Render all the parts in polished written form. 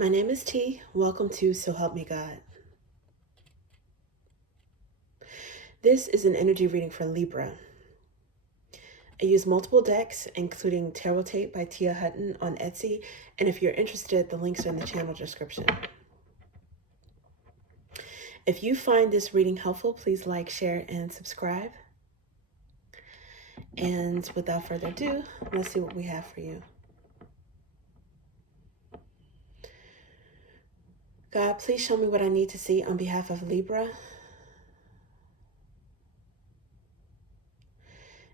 My name is T. Welcome to So Help Me God. This is an energy reading for Libra. I use multiple decks, including Tarot Tape by Tia Hutton on Etsy, and if you're interested, the links are in the channel description. If you find this reading helpful, please like, share, and subscribe. And without further ado, let's see what we have for you. God, please show me what I need to see on behalf of Libra.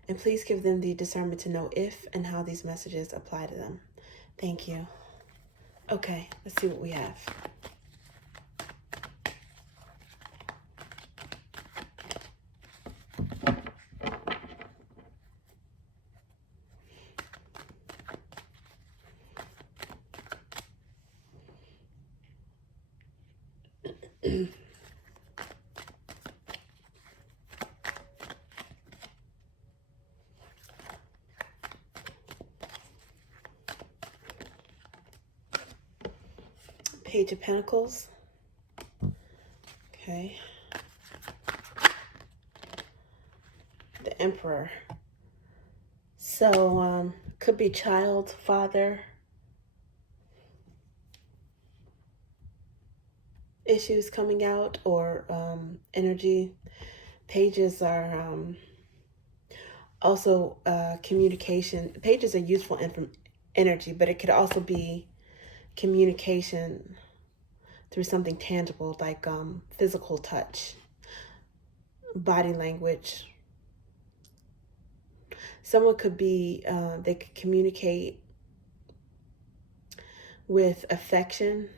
And please give them the discernment to know if and how these messages apply to them. Thank you. Okay, let's see what we have. Page of Pentacles. Okay. The Emperor. So, could be child, father issues coming out, or energy. Pages are also communication. Pages are useful energy, but it could also be communication through something tangible like physical touch, body language. Someone could be, they could communicate with affection.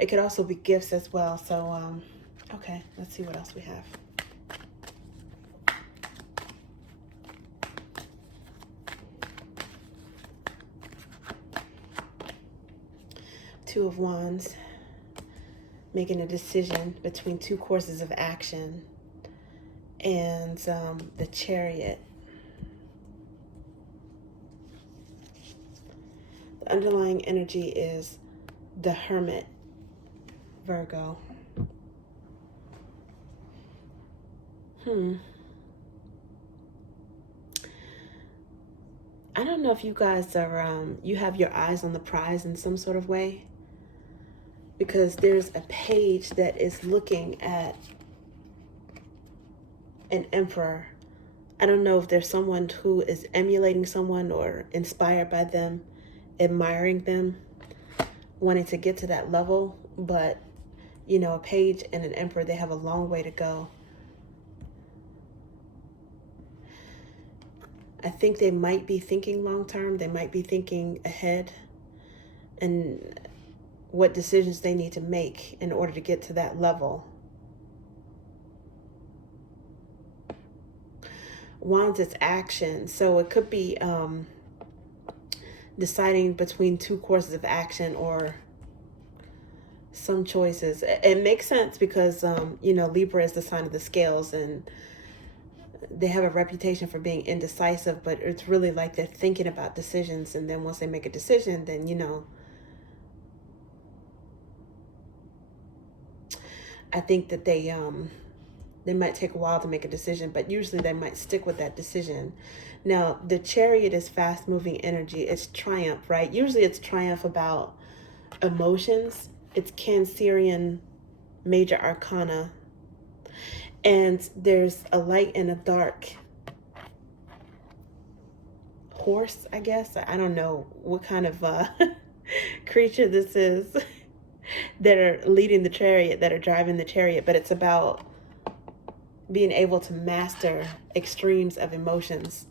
It could also be gifts as well. So, okay, let's see what else we have. Two of Wands, making a decision between two courses of action, and the Chariot. The underlying energy is the Hermit, Virgo. I don't know if you guys are, you have your eyes on the prize in some sort of way, because there's a page that is looking at an emperor. I don't know if there's someone who is emulating someone or inspired by them, admiring them, wanting to get to that level. But, you know, a page and an emperor, they have a long way to go. I think they might be thinking long term. They might be thinking ahead and what decisions they need to make in order to get to that level. Wands is action, so it could be deciding between two courses of action or some choices. It makes sense because you know, Libra is the sign of the scales, and they have a reputation for being indecisive, but it's really like they're thinking about decisions, and then once they make a decision, then, you know, I think that they might take a while to make a decision, but usually they might stick with that decision. Now, the Chariot is fast-moving energy. It's triumph, right? Usually it's triumph about emotions. It's Cancerian major arcana. And there's a light and a dark horse, I guess. I don't know what kind of creature this is that are leading the chariot, that are driving the chariot, but it's about being able to master extremes of emotions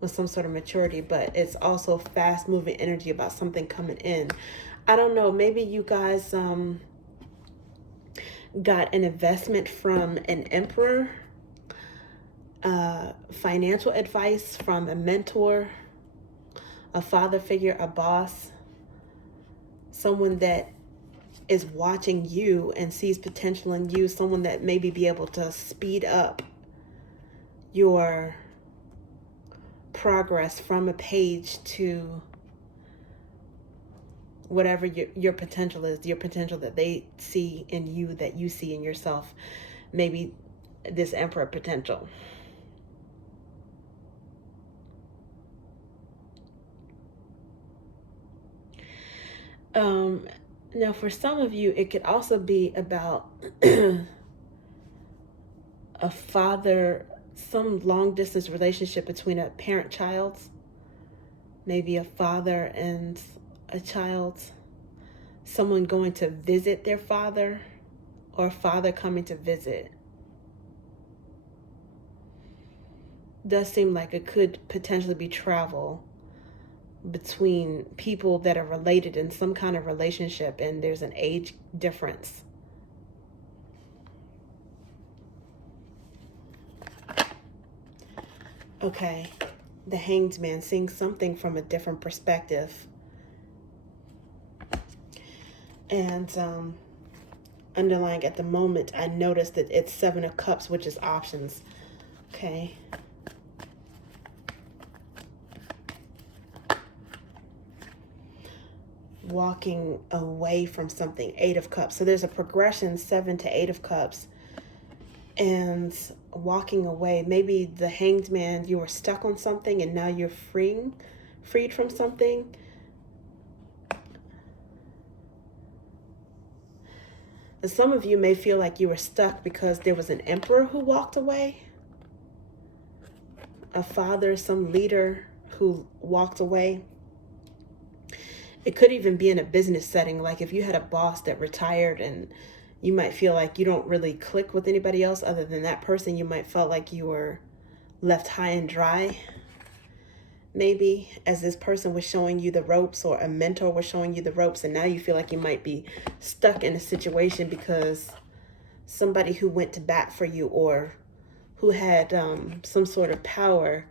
with some sort of maturity. But it's also fast moving energy about something coming in. I don't know, maybe you guys got an investment from an emperor, financial advice from a mentor, a father figure, a boss, someone that is watching you and sees potential in you, someone that maybe be able to speed up your progress from a page to whatever your potential is, your potential that they see in you, that you see in yourself. Maybe this Emperor potential. Now, for some of you, it could also be about a father, some long distance relationship between a parent-child, maybe a father and a child, someone going to visit their father, or a father coming to visit. Does seem like it could potentially be travel between people that are related in some kind of relationship, and there's an age difference. Okay, the Hanged Man, seeing something from a different perspective. And underlying at the moment, I noticed that it's 7 of Cups, which is options. Okay. Walking away from something, 8 of Cups. So there's a progression, 7 to 8 of Cups. And walking away. Maybe the Hanged Man, you were stuck on something and now you're freed from something. And some of you may feel like you were stuck because there was an emperor who walked away. A father, some leader who walked away. It could even be in a business setting, like if you had a boss that retired and you might feel like you don't really click with anybody else other than that person. You might feel like you were left high and dry. Maybe as this person was showing you the ropes, or a mentor was showing you the ropes, and now you feel like you might be stuck in a situation because somebody who went to bat for you or who had some sort of power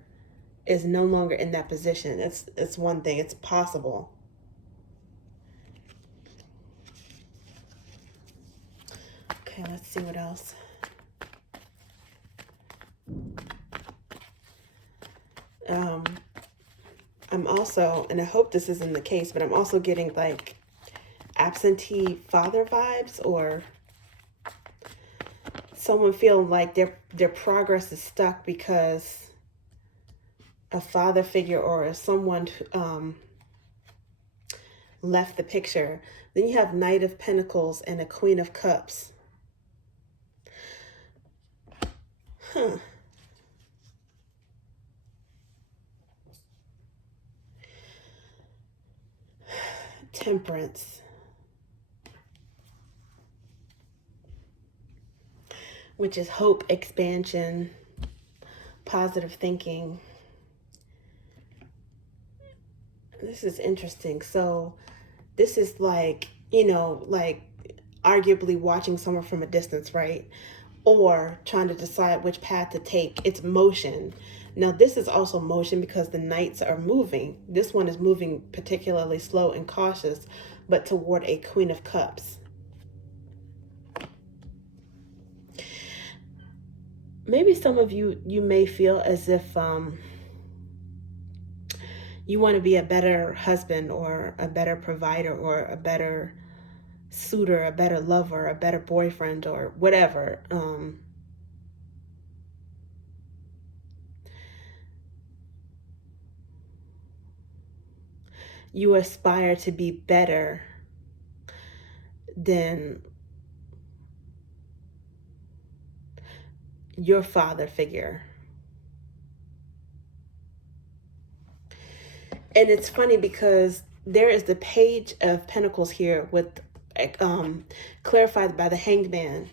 is no longer in that position. It's one thing. It's possible. Okay, let's see what else. I'm also, and I hope this isn't the case, but I'm also getting like absentee father vibes, or someone feeling like their progress is stuck because a father figure or someone left the picture. Then you have Knight of Pentacles and a Queen of Cups. Huh. Temperance, which is hope, expansion, positive thinking. This is interesting. So this is like, like arguably watching someone from a distance, right? Or trying to decide which path to take. It's motion. Now, this is also motion because the knights are moving. This one is moving particularly slow and cautious, but toward a Queen of Cups. Maybe some of you may feel as if you want to be a better husband or a better provider or a better suitor, a better lover, a better boyfriend, or whatever. You aspire to be better than your father figure. And it's funny because there is the Page of Pentacles here with clarified by the Hanged Man,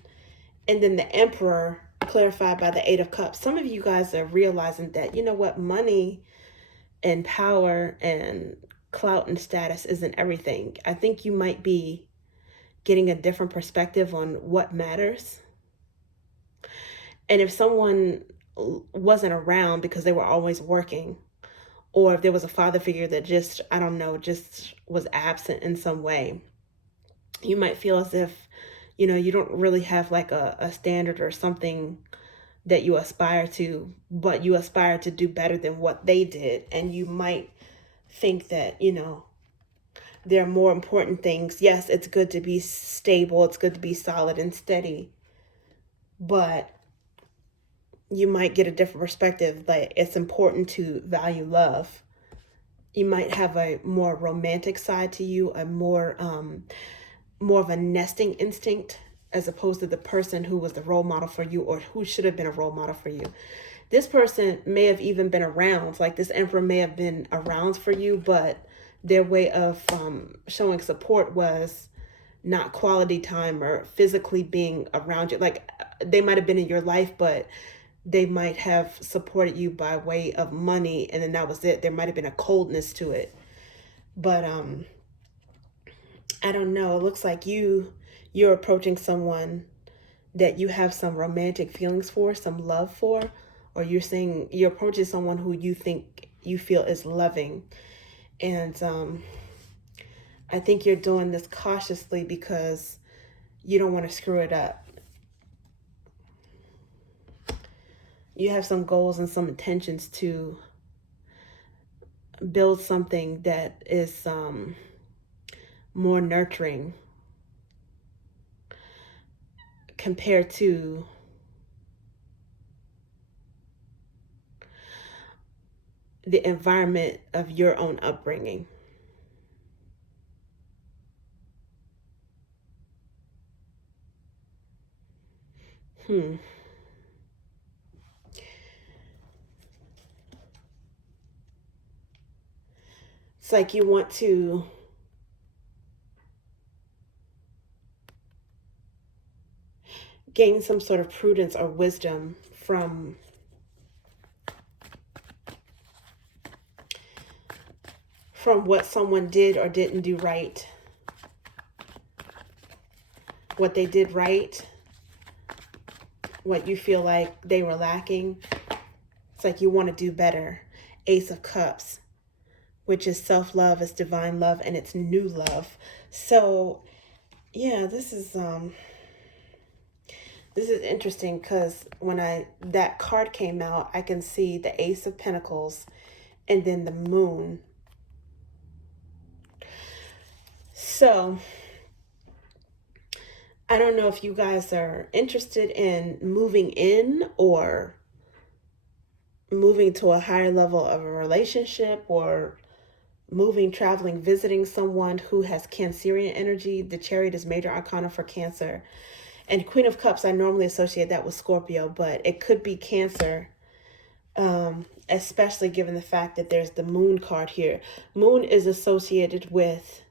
and then the Emperor clarified by the 8 of Cups. Some of you guys are realizing that, you know what, money and power and clout and status isn't everything. I think you might be getting a different perspective on what matters. And if someone wasn't around because they were always working, or if there was a father figure that just, I don't know, just was absent in some way, you might feel as if, you don't really have like a standard or something that you aspire to, but you aspire to do better than what they did. And you might think that, you know, there are more important things. Yes, it's good to be stable. It's good to be solid and steady. But you might get a different perspective. Like, it's important to value love. You might have a more romantic side to you, a more of a nesting instinct, as opposed to the person who was the role model for you, or who should have been a role model for you. This person may have even been around, like this emperor may have been around for you, but their way of showing support was not quality time or physically being around you. Like, they might have been in your life, but they might have supported you by way of money, and then that was it. There might have been a coldness to it. But I don't know. It looks like you're approaching someone that you have some romantic feelings for, some love for, or you're saying you're approaching someone who you think you feel is loving. And I think you're doing this cautiously because you don't want to screw it up. You have some goals and some intentions to build something that is more nurturing compared to the environment of your own upbringing. It's like you want to gain some sort of prudence or wisdom from what someone did or didn't do right, what they did right, what you feel like they were lacking. It's like you want to do better. Ace of Cups, which is self-love, is divine love, and it's new love. So yeah, this is interesting, because when that card came out, I can see the Ace of Pentacles and then the Moon. So I don't know if you guys are interested in moving in or moving to a higher level of a relationship, or moving, traveling, visiting someone who has Cancerian energy. The Chariot is major arcana for Cancer. And Queen of Cups, I normally associate that with Scorpio, but it could be Cancer, especially given the fact that there's the Moon card here. Moon is associated with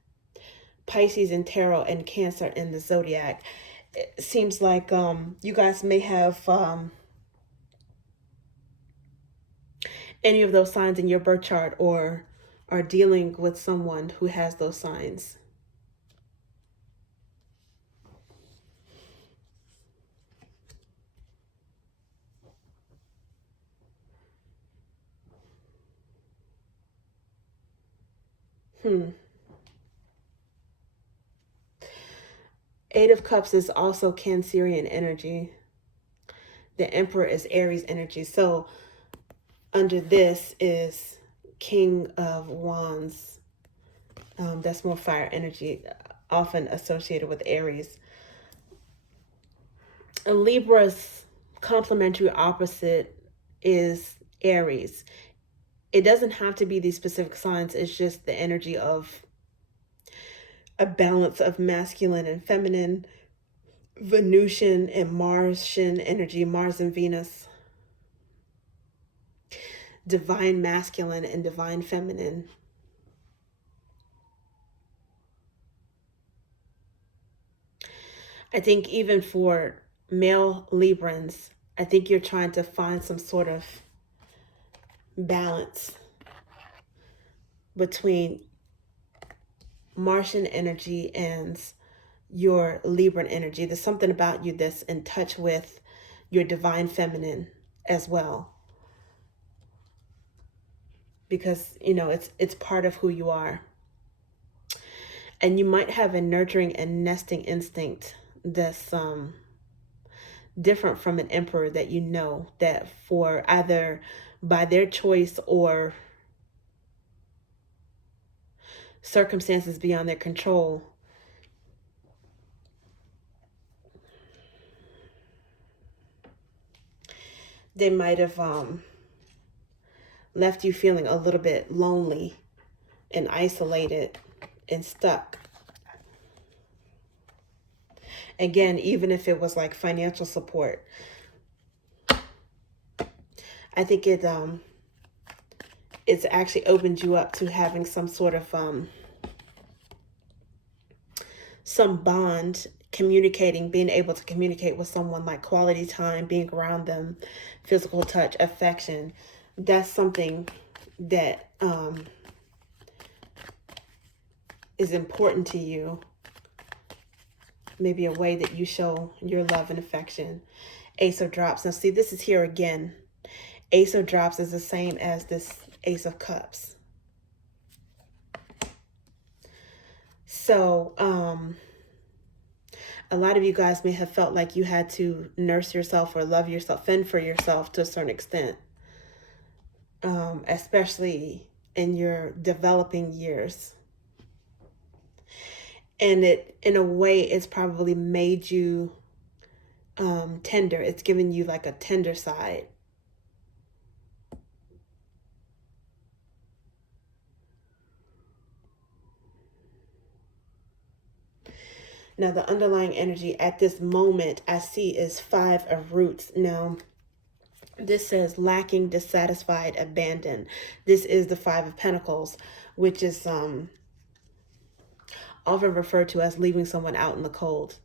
Pisces and Tarot and Cancer in the zodiac. It seems like you guys may have any of those signs in your birth chart, or are dealing with someone who has those signs. Eight of Cups is also Cancerian energy. The Emperor is Aries energy. So under this is King of Wands. That's more fire energy, often associated with Aries. A Libra's complementary opposite is Aries. It doesn't have to be these specific signs. It's just the energy of a balance of masculine and feminine, Venusian and Martian energy, Mars and Venus, divine masculine and divine feminine. I think even for male Librans, I think you're trying to find some sort of balance between Martian energy and your Libran energy. There's something about you that's in touch with your divine feminine as well, because you know it's part of who you are. And you might have a nurturing and nesting instinct that's different from an emperor that you know that for either by their choice or circumstances beyond their control, they might have left you feeling a little bit lonely and isolated and stuck. Again, even if it was like financial support, I think it's actually opened you up to having some sort of some bond, communicating, being able to communicate with someone, like quality time, being around them, physical touch, affection. That's something that is important to you. Maybe a way that you show your love and affection. Ace of Drops. Now see, this is here again. Ace of Drops is the same as this Ace of Cups. So, a lot of you guys may have felt like you had to nurse yourself or love yourself, fend for yourself to a certain extent, especially in your developing years. And it, in a way, it's probably made you tender. It's given you like a tender side. Now, the underlying energy at this moment I see is 5 of Roots. Now, this says lacking, dissatisfied, abandoned. This is the 5 of Pentacles, which is often referred to as leaving someone out in the cold.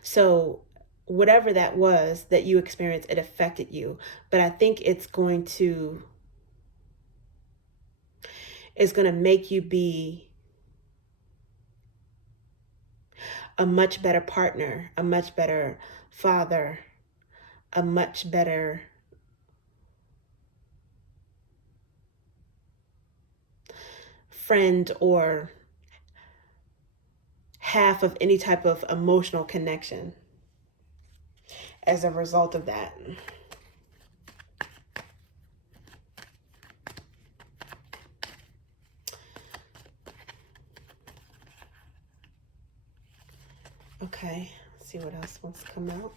So whatever that was that you experienced, it affected you. But I think it's going to make you be a much better partner, a much better father, a much better friend, or half of any type of emotional connection as a result of that. Okay, let's see what else wants to come out.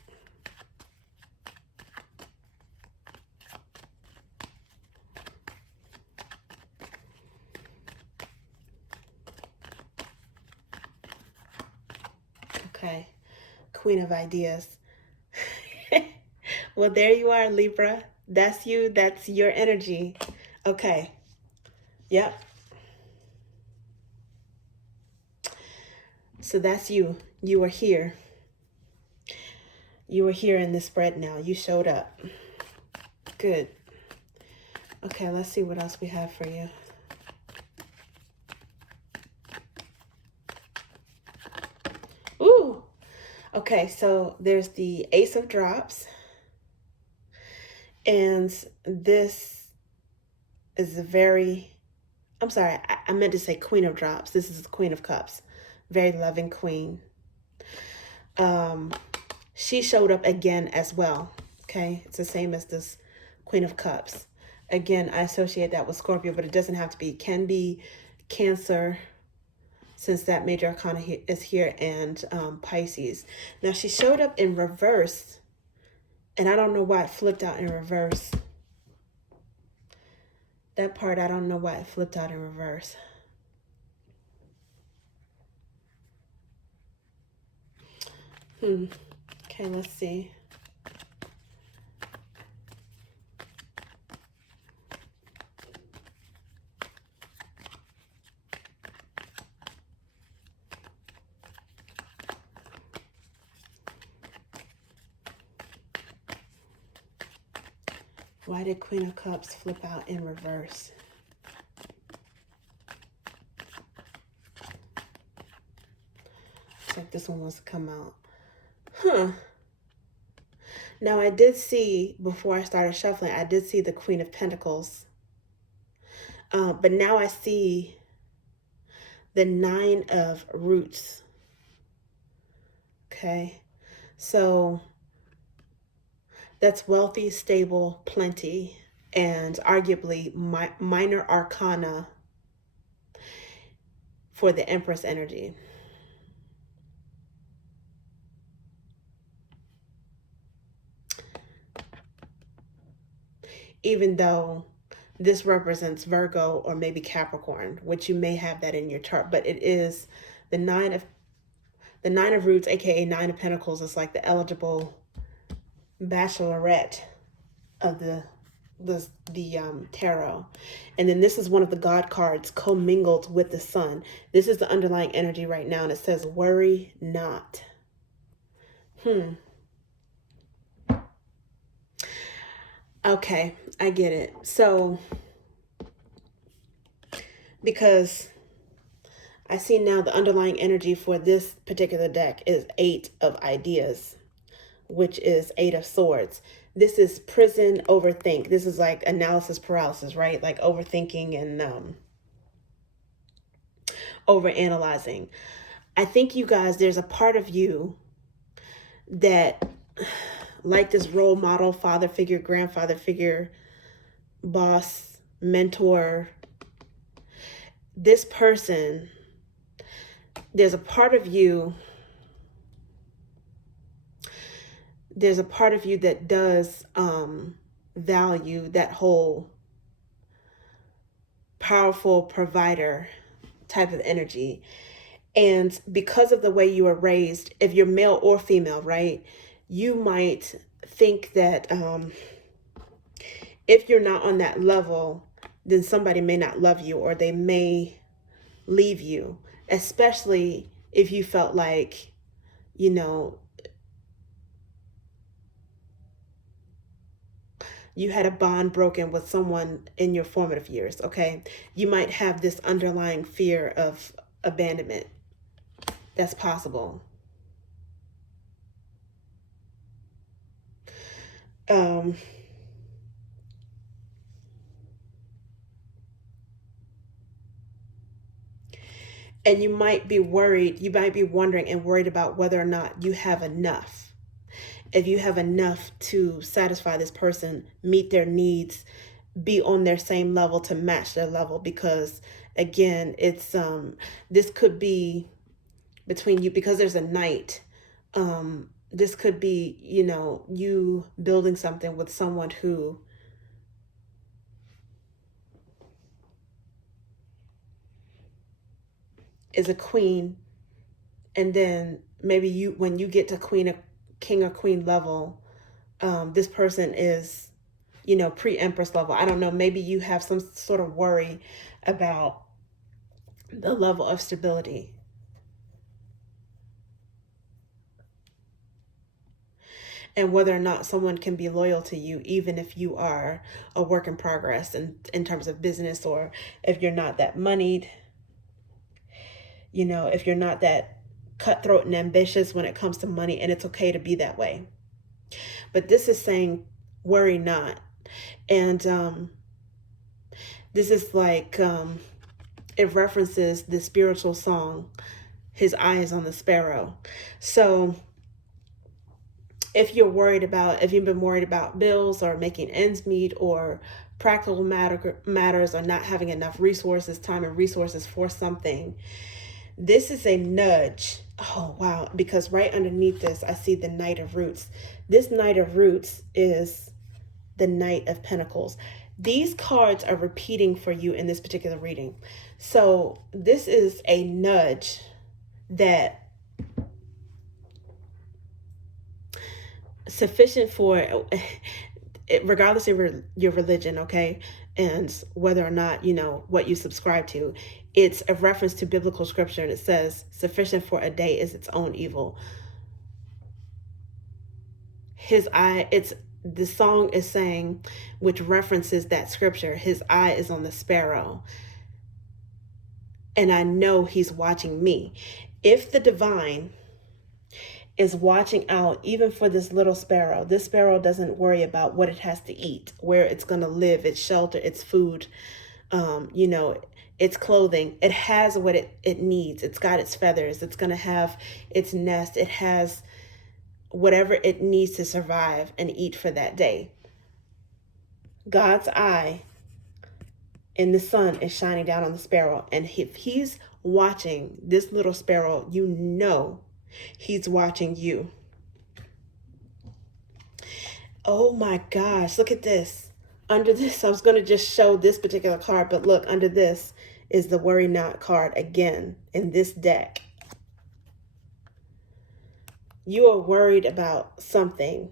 Okay, Queen of Ideas. Well, there you are, Libra. That's you. That's your energy. Okay. Yep. So that's you. You are here. You are here in this spread now. You showed up. Good. Okay, let's see what else we have for you. Ooh. Okay, so there's the Ace of Drops. And this is a very, I'm sorry, I meant to say Queen of Drops. This is the Queen of Cups. Very loving queen. She showed up again as well. Okay, it's the same as this Queen of Cups. Again, I associate that with Scorpio, but it doesn't have to be. It can be Cancer, since that major arcana is here, and Pisces. Now, she showed up in reverse, and I don't know why it flipped out in reverse. That part, I don't know why it flipped out in reverse. Okay, let's see. Why did Queen of Cups flip out in reverse? Looks like this one wants to come out. Huh. Now, I did see, before I started shuffling, I did see the Queen of Pentacles. But now I see the 9 of Roots. Okay. So that's wealthy, stable, plenty, and arguably minor arcana for the Empress energy. Even though this represents Virgo or maybe Capricorn, which you may have that in your chart, but it is the nine of roots, aka Nine of Pentacles, is like the eligible bachelorette of the tarot. And then this is one of the God cards commingled with the sun. This is the underlying energy right now, and it says worry not. Okay, I get it. So because I see now the underlying energy for this particular deck is 8 of ideas, which is 8 of swords. This is prison, overthink. This is like analysis paralysis, right? Like overthinking and overanalyzing. I think you guys, there's a part of you that, like this role model, father figure, grandfather figure, boss, mentor, this person, there's a part of you that does value that whole powerful provider type of energy. And because of the way you were raised, if you're male or female, right, you might think that if you're not on that level, then somebody may not love you, or they may leave you, especially if you felt like, you know, you had a bond broken with someone in your formative years, okay? You might have this underlying fear of abandonment. That's possible. And you might be worried, you might be wondering and worried about whether or not you have enough. If you have enough to satisfy this person, meet their needs, be on their same level to match their level, because again, it's this could be between you, because there's a knight. This could be, you know, you building something with someone who is a queen, and then maybe you, when you get to king or queen level, this person is, you know, pre-empress level. I don't know, maybe you have some sort of worry about the level of stability. And whether or not someone can be loyal to you, even if you are a work in progress in terms of business, or if you're not that moneyed, you know, if you're not that cutthroat and ambitious when it comes to money, and it's okay to be that way. But this is saying, worry not. And this is like, it references the spiritual song, His Eye is on the Sparrow. So if you're worried about, if you've been worried about bills or making ends meet, or practical matters, or not having enough resources, time and resources for something, this is a nudge. Oh, wow. Because right underneath this, I see the Knight of Roots. This Knight of Roots is the Knight of Pentacles. These cards are repeating for you in this particular reading. So this is a nudge that sufficient for, regardless of your religion, okay, and whether or not, you know, what you subscribe to, it's a reference to biblical scripture, and it says, sufficient for a day is its own evil. His eye, it's, the song is saying, which references that scripture, His eye is on the sparrow, and I know He's watching me. If the divine is watching out even for this little sparrow, this sparrow doesn't worry about what it has to eat, where it's going to live, its shelter, its food, you know, its clothing. It has what it needs. It's got its feathers. It's going to have its nest. It has whatever it needs to survive and eat for that day. God's eye in the sun is shining down on the sparrow. And if he's watching this little sparrow, you know he's watching you. Oh my gosh, look at this. Under this, I was going to just show this particular card, but look, under this is the Worry Not card again in this deck. You are worried about something,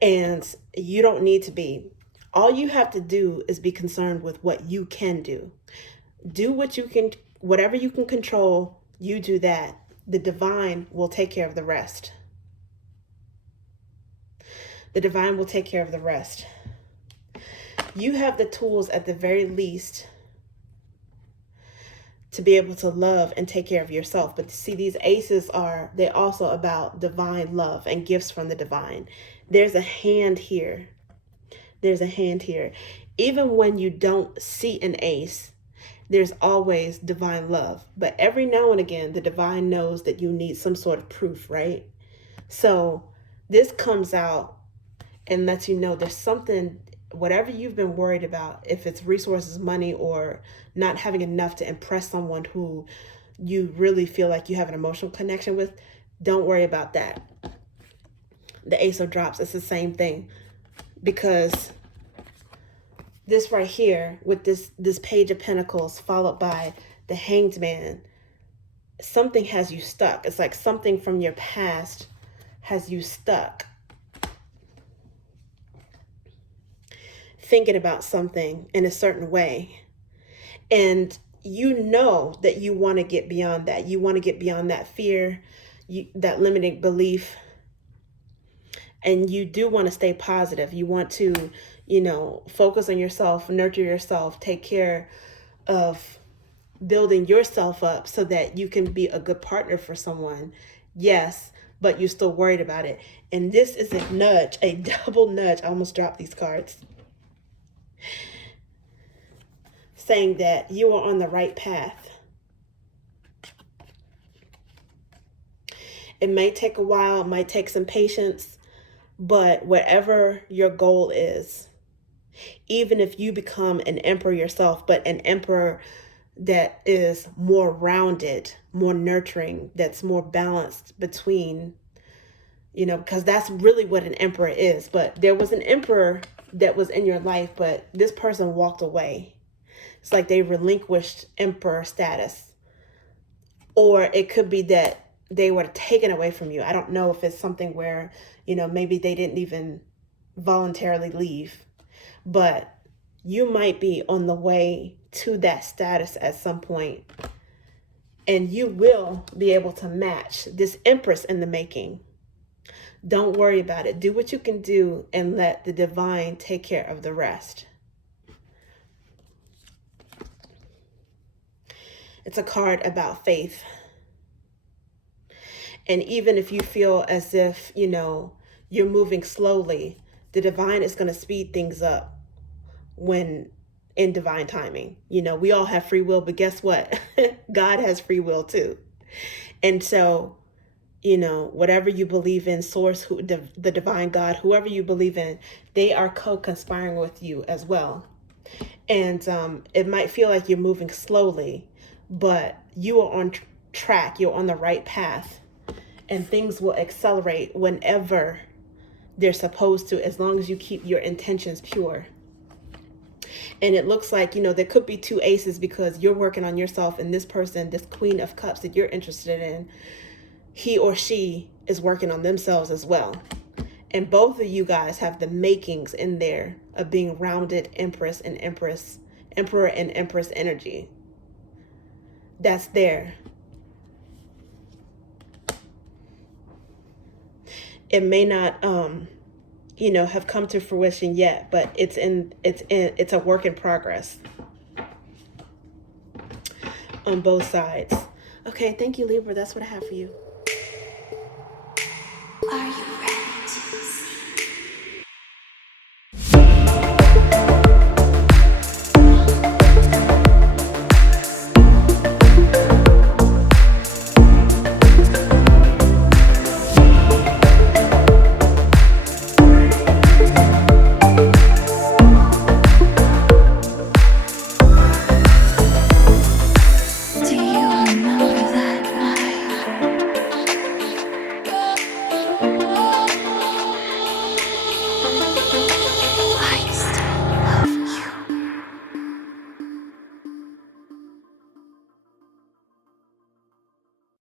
and you don't need to be. All you have to do is be concerned with what you can do. Do what you can, whatever you can control, you do that. The divine will take care of the rest. The divine will take care of the rest. You have the tools at the very least to be able to love and take care of yourself. But see, these aces they're also about divine love and gifts from the divine. There's a hand here. There's a hand here. Even when you don't see an ace, there's always divine love. But every now and again, the divine knows that you need some sort of proof, right? So this comes out and lets you know there's something, whatever you've been worried about, if it's resources, money, or not having enough to impress someone who you really feel like you have an emotional connection with, don't worry about that. The Ace of Drops, it's the same thing. Because this right here, with this Page of Pentacles followed by the Hanged Man, something has you stuck. It's like something from your past has you stuck. Thinking about something in a certain way. And you know that you want to get beyond that. You want to get beyond that fear, that limiting belief. And you do want to stay positive. You want to, focus on yourself, nurture yourself, take care of building yourself up so that you can be a good partner for someone. Yes, but you're still worried about it. And this is a nudge, a double nudge. I almost dropped these cards. Saying that you are on the right path. It may take a while, it might take some patience, but whatever your goal is, even if you become an emperor yourself, but an emperor that is more rounded, more nurturing, that's more balanced between, because that's really what an emperor is. But there was an emperor that was in your life, but this person walked away. It's like they relinquished emperor status. Or it could be that they were taken away from you. I don't know if it's something where, maybe they didn't even voluntarily leave. But you might be on the way to that status at some point. And you will be able to match this Empress in the making. Don't worry about it. Do what you can do and let the divine take care of the rest. It's a card about faith. And even if you feel as if, you're moving slowly, the divine is going to speed things up when in divine timing. We all have free will, but guess what? God has free will too. And so, whatever you believe in, source, the divine God, whoever you believe in, they are co-conspiring with you as well. And it might feel like you're moving slowly, but you are on track. You're on the right path. And things will accelerate whenever they're supposed to, as long as you keep your intentions pure. And it looks like, there could be two aces because you're working on yourself, and this person, this Queen of Cups that you're interested in, he or she is working on themselves as well. And both of you guys have the makings in there of being rounded Empress and Empress, Emperor and Empress energy. That's there. It may not, have come to fruition yet, but it's a work in progress on both sides. Okay, thank you, Libra. That's what I have for you.